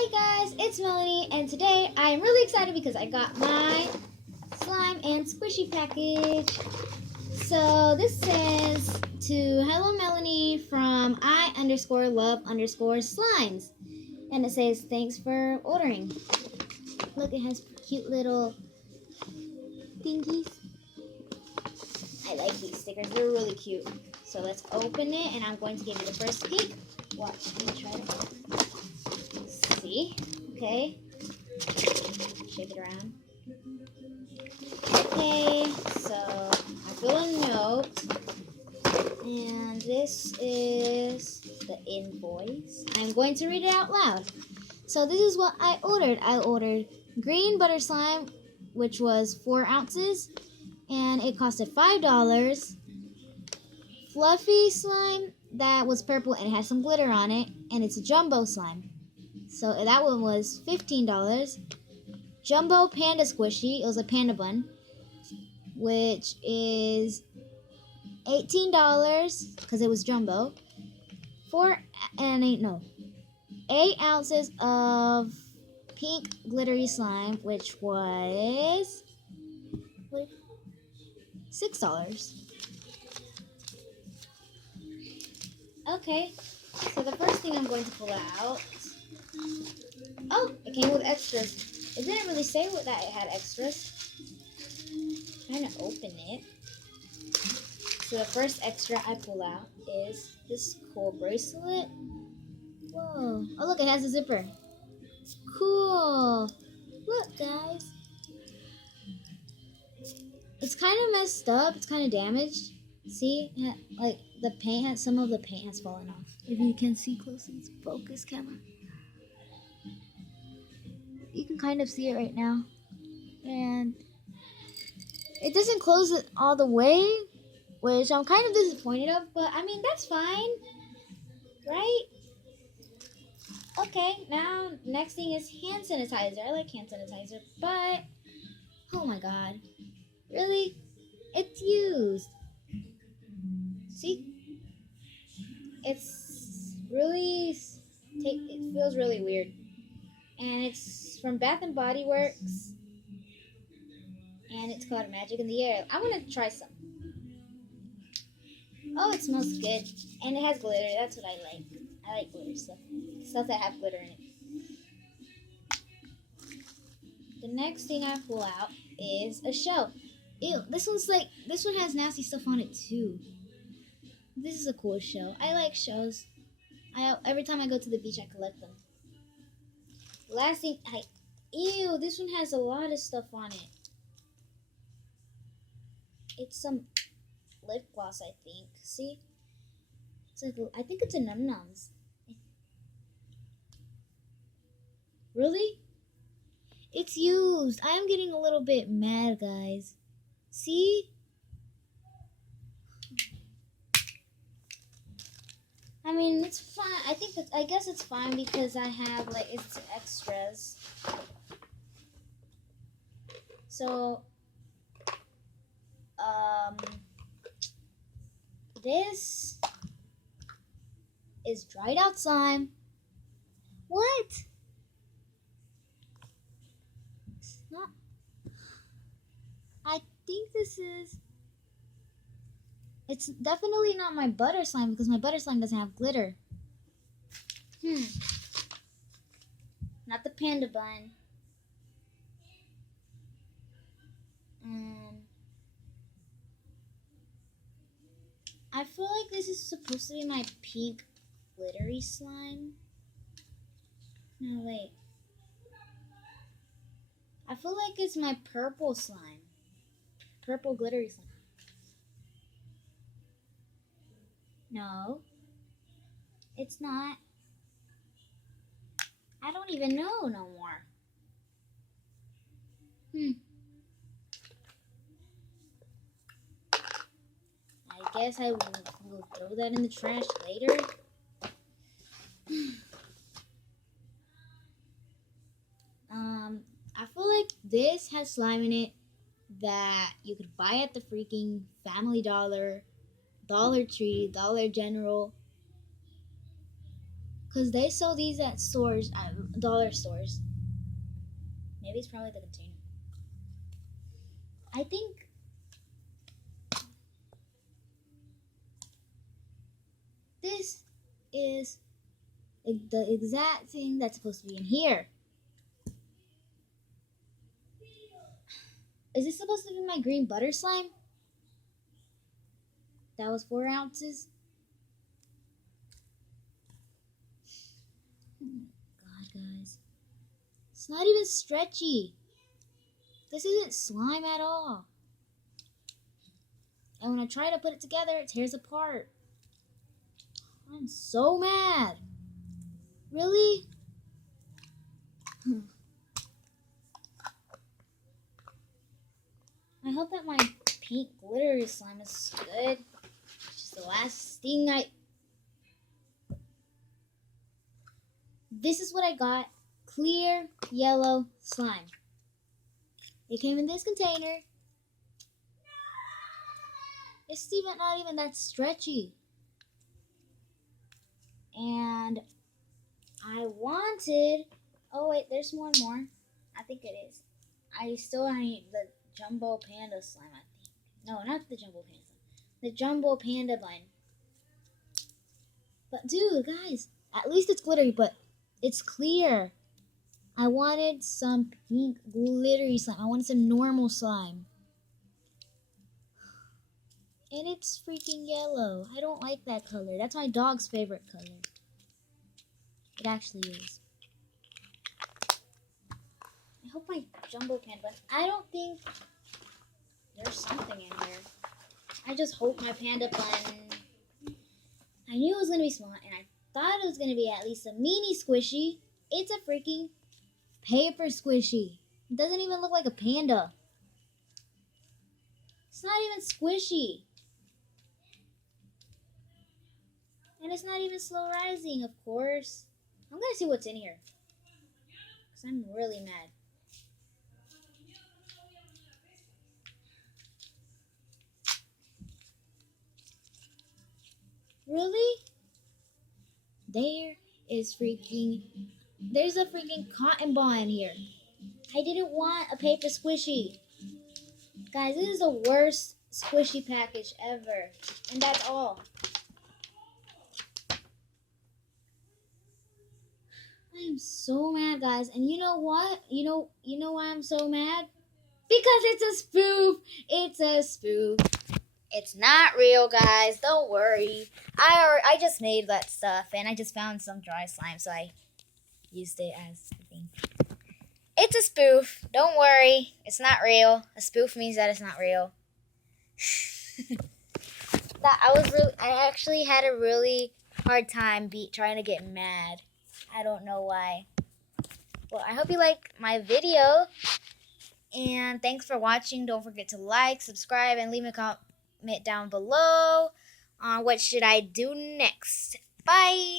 Hi guys, it's Melanie, and today I am really excited because I got my slime and squishy package. So this says to Hello Melanie from I_love_slimes, and it says thanks for ordering. Look, it has cute little thingies. I like these stickers; they're really cute. So let's open it, and I'm going to give you the first peek. Watch me try to open. See? Okay. Shake it around. Okay, so I feel a note. And this is the invoice. I'm going to read it out loud. So this is what I ordered. I ordered green butter slime, which was 4 ounces, and it costed $5. Fluffy slime that was purple and it had some glitter on it, and it's a jumbo slime. So that one was $15. Jumbo panda squishy, it was a panda bun, which is $18 because it was jumbo. 8 ounces of pink glittery slime, which was $6. Okay, so the first thing I'm going to pull out. Oh, it came with extras. It didn't really say that it had extras. I'm trying to open it. So the first extra I pull out is this cool bracelet. Whoa. Oh, look, it has a zipper. Cool. Look, guys. It's kind of messed up. It's kind of damaged. See? Like, some of the paint has fallen off. If you can see closely, it's focus camera. You can kind of see it right now. And it doesn't close it all the way, which I'm kind of disappointed of, but I mean, that's fine, right? Okay, now next thing is hand sanitizer. I like hand sanitizer, but oh my god, really? It's used. See? It's really, it feels really weird. And it's from Bath and Body Works. And it's called Magic in the Air. I want to try some. Oh, it smells good. And it has glitter. That's what I like. I like glitter stuff. Stuff that have glitter in it. The next thing I pull out is a shell. Ew, this one has nasty stuff on it too. This is a cool shell. I like shells. Every time I go to the beach, I collect them. Last thing, ew, this one has a lot of stuff on it. It's some lip gloss, I think. See? It's like, I think it's a Num Nums. Really? It's used. I am getting a little bit mad, guys. See? I mean, it's fine. I guess it's fine because I have, it's extras. So, this is dried out slime. What? It's not. I think this is. It's definitely not my butter slime because my butter slime doesn't have glitter. Not the panda bun. I feel like this is supposed to be my pink glittery slime. No, wait. I feel like it's my purple slime. Purple glittery slime. No. It's not. I don't even know no more. I guess I will throw that in the trash later. I feel like this has slime in it that you could buy at the freaking Family Dollar, Dollar Tree, Dollar General. Because they sell these at stores, dollar stores. Maybe it's probably the container. I think this is the exact thing that's supposed to be in here. Is this supposed to be my green butter slime? That was 4 ounces. Oh my god, guys. It's not even stretchy. This isn't slime at all. And when I try to put it together, it tears apart. I'm so mad. Really? I hope that my pink glittery slime is good. It's just the last thing This is what I got. Clear yellow slime. It came in this container. It's not even that stretchy. And I wanted... Oh wait, there's one more. I think it is. I still need the Jumbo Panda slime, I think. No, not the Jumbo Panda slime. The Jumbo Panda bun. But dude, guys, at least it's glittery, but it's clear. I wanted some pink glittery slime. I wanted some normal slime. And it's freaking yellow. I don't like that color. That's my dog's favorite color. It actually is. I hope my Jumbo Panda bun. I don't think there's something in here. I just hope my panda bun. I knew it was going to be small, and I thought it was going to be at least a mini squishy. It's a freaking paper squishy. It doesn't even look like a panda. It's not even squishy. And it's not even slow rising, of course. I'm going to see what's in here. Because I'm really mad. Really? There's a freaking cotton ball in here. I didn't want a paper squishy. Guys, this is the worst squishy package ever. And that's all. I am so mad, guys. And you know what? You know why I'm so mad? Because it's a spoof. It's a spoof. It's not real, guys. Don't worry. I just made that stuff, and I just found some dry slime, so I used it as a thing. It's a spoof. Don't worry. It's not real. A spoof means that it's not real. I actually had a really hard time trying to get mad. I don't know why. Well, I hope you like my video. And thanks for watching. Don't forget to like, subscribe, and leave a comment down below on what should I do next. Bye.